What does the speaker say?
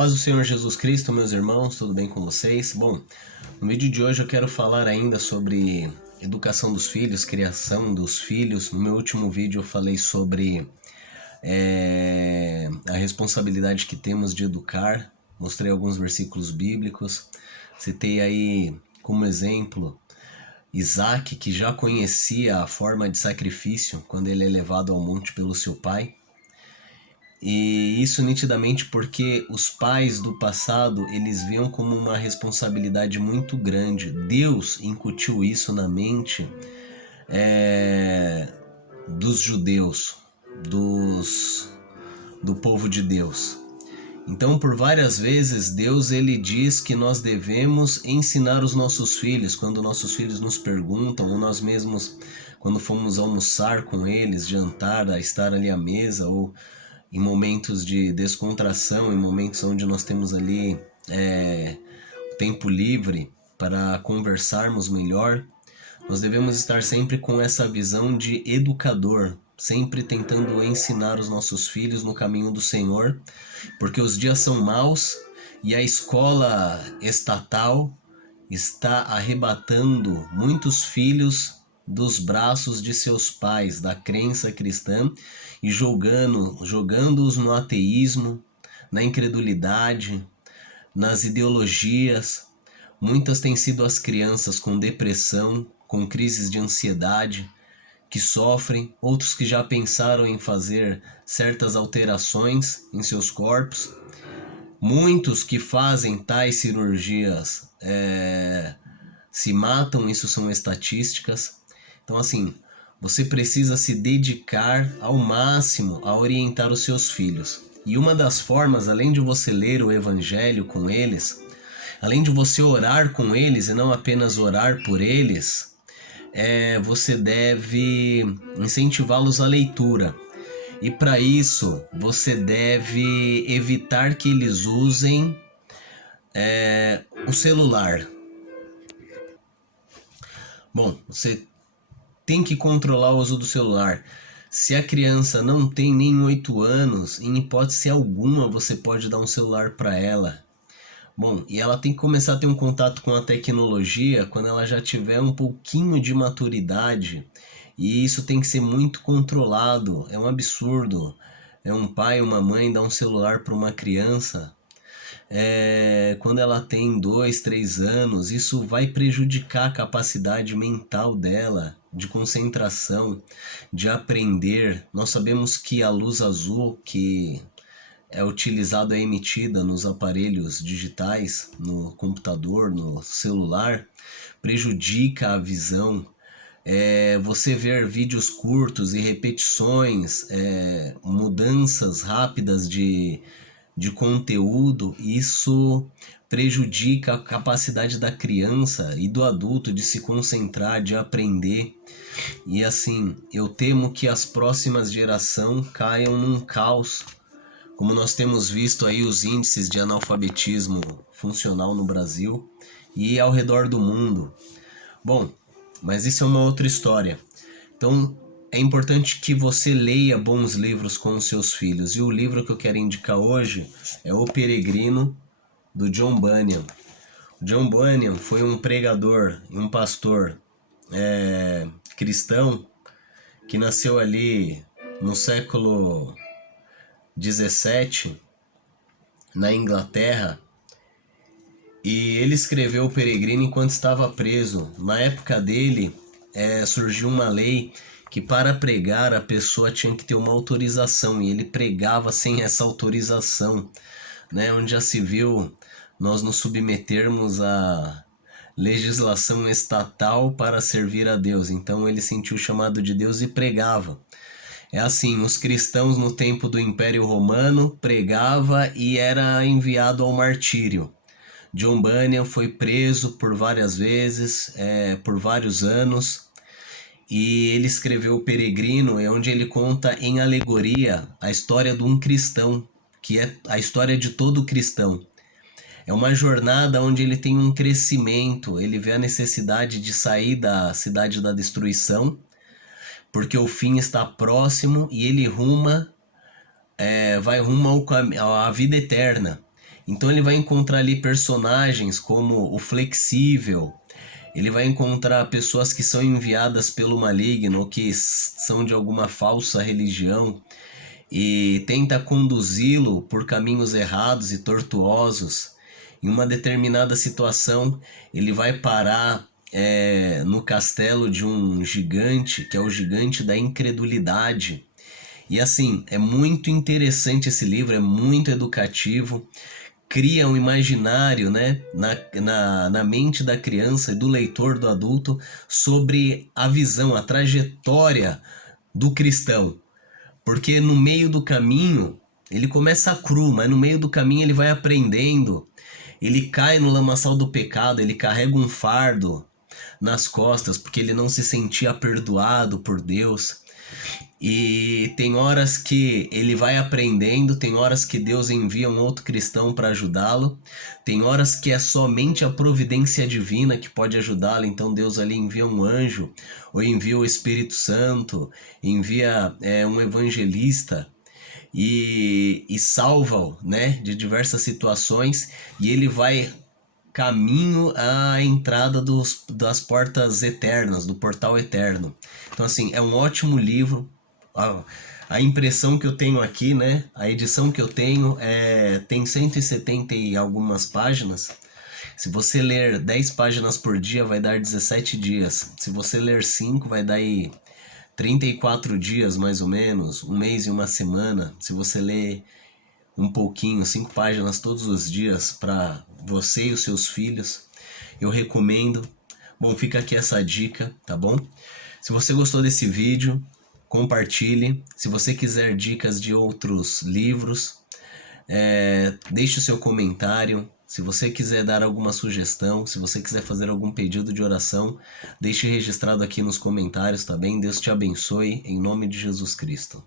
Paz do Senhor Jesus Cristo, meus irmãos, tudo bem com vocês? Bom, no vídeo de hoje eu quero falar ainda sobre educação dos filhos, criação dos filhos. No meu último vídeo eu falei sobre a responsabilidade que temos de educar, mostrei alguns versículos bíblicos, citei aí como exemplo Isaac, que já conhecia a forma de sacrifício quando ele é levado ao monte pelo seu pai. E isso nitidamente porque os pais do passado, eles viam como uma responsabilidade muito grande. Deus incutiu isso na mente dos judeus, do povo de Deus. Então, por várias vezes, Deus ele diz que nós devemos ensinar os nossos filhos. Quando nossos filhos nos perguntam, ou nós mesmos, quando fomos almoçar com eles, jantar, estar ali à mesa, ou em momentos de descontração, em momentos onde nós temos ali tempo livre para conversarmos melhor, nós devemos estar sempre com essa visão de educador, sempre tentando ensinar os nossos filhos no caminho do Senhor, porque os dias são maus e a escola estatal está arrebatando muitos filhos dos braços de seus pais, da crença cristã, e jogando-os no ateísmo, na incredulidade, nas ideologias. Muitas têm sido as crianças com depressão, com crises de ansiedade, que sofrem, outros que já pensaram em fazer certas alterações em seus corpos. Muitos que fazem tais cirurgias se matam, isso são estatísticas. Então, assim, você precisa se dedicar ao máximo a orientar os seus filhos. E uma das formas, além de você ler o Evangelho com eles, além de você orar com eles e não apenas orar por eles, você deve incentivá-los à leitura. E para isso, você deve evitar que eles usem o celular. Bom, você tem que controlar o uso do celular. Se a criança não tem nem 8 anos, em hipótese alguma você pode dar um celular para ela. Bom, e ela tem que começar a ter um contato com a tecnologia quando ela já tiver um pouquinho de maturidade. E isso tem que ser muito controlado. É um absurdo. É um pai, uma mãe dar um celular para uma criança quando ela tem 2, 3 anos. Isso vai prejudicar a capacidade mental dela, de concentração, de aprender. Nós sabemos que a luz azul que é utilizada, é emitida nos aparelhos digitais, no computador, no celular, prejudica a visão. Você ver vídeos curtos e repetições, mudanças rápidas de conteúdo, isso prejudica a capacidade da criança e do adulto de se concentrar, de aprender. E assim, eu temo que as próximas gerações caiam num caos, como nós temos visto aí os índices de analfabetismo funcional no Brasil e ao redor do mundo. Bom, mas isso é uma outra história. Então, é importante que você leia bons livros com os seus filhos. E o livro que eu quero indicar hoje é O Peregrino, do John Bunyan. O John Bunyan foi um pregador e um pastor cristão que nasceu ali no século 17, na Inglaterra, e ele escreveu O Peregrino enquanto estava preso. Na época dele, surgiu uma lei que para pregar a pessoa tinha que ter uma autorização, e ele pregava sem essa autorização, né? Onde já se viu nós nos submetermos à legislação estatal para servir a Deus. Então ele sentiu o chamado de Deus e pregava. É assim, os cristãos no tempo do Império Romano pregava e era enviado ao martírio. John Bunyan foi preso por várias vezes, por vários anos, e ele escreveu O Peregrino, onde ele conta em alegoria a história de um cristão, que é a história de todo cristão. É uma jornada onde ele tem um crescimento, ele vê a necessidade de sair da cidade da destruição, porque o fim está próximo, e ele vai rumo à vida eterna. Então ele vai encontrar ali personagens como o Flexível, ele vai encontrar pessoas que são enviadas pelo maligno, ou que são de alguma falsa religião, e tenta conduzi-lo por caminhos errados e tortuosos. Em uma determinada situação, ele vai parar no castelo de um gigante, que é o gigante da incredulidade. E assim, é muito interessante esse livro, é muito educativo, cria um imaginário, né, na mente da criança e do leitor, do adulto, sobre a visão, a trajetória do cristão. Porque no meio do caminho, ele começa cru, mas no meio do caminho ele vai aprendendo. Ele cai no lamaçal do pecado, ele carrega um fardo nas costas, porque ele não se sentia perdoado por Deus. E tem horas que ele vai aprendendo, tem horas que Deus envia um outro cristão para ajudá-lo, tem horas que é somente a providência divina que pode ajudá-lo, então Deus ali envia um anjo, ou envia o Espírito Santo, envia um evangelista e salva-o, né, de diversas situações, e ele vai caminho à entrada das portas eternas, do portal eterno. Então assim, é um ótimo livro. A impressão que eu tenho aqui, né? A edição que eu tenho tem 170 e algumas páginas. Se você ler 10 páginas por dia, vai dar 17 dias. Se você ler 5, vai dar aí 34 dias, mais ou menos. Um mês e uma semana. Se você ler um pouquinho, 5 páginas todos os dias para você e os seus filhos, eu recomendo. Bom, fica aqui essa dica, tá bom? Se você gostou desse vídeo, compartilhe. Se você quiser dicas de outros livros, deixe o seu comentário. Se você quiser dar alguma sugestão, se você quiser fazer algum pedido de oração, deixe registrado aqui nos comentários, tá bem? Deus te abençoe, em nome de Jesus Cristo.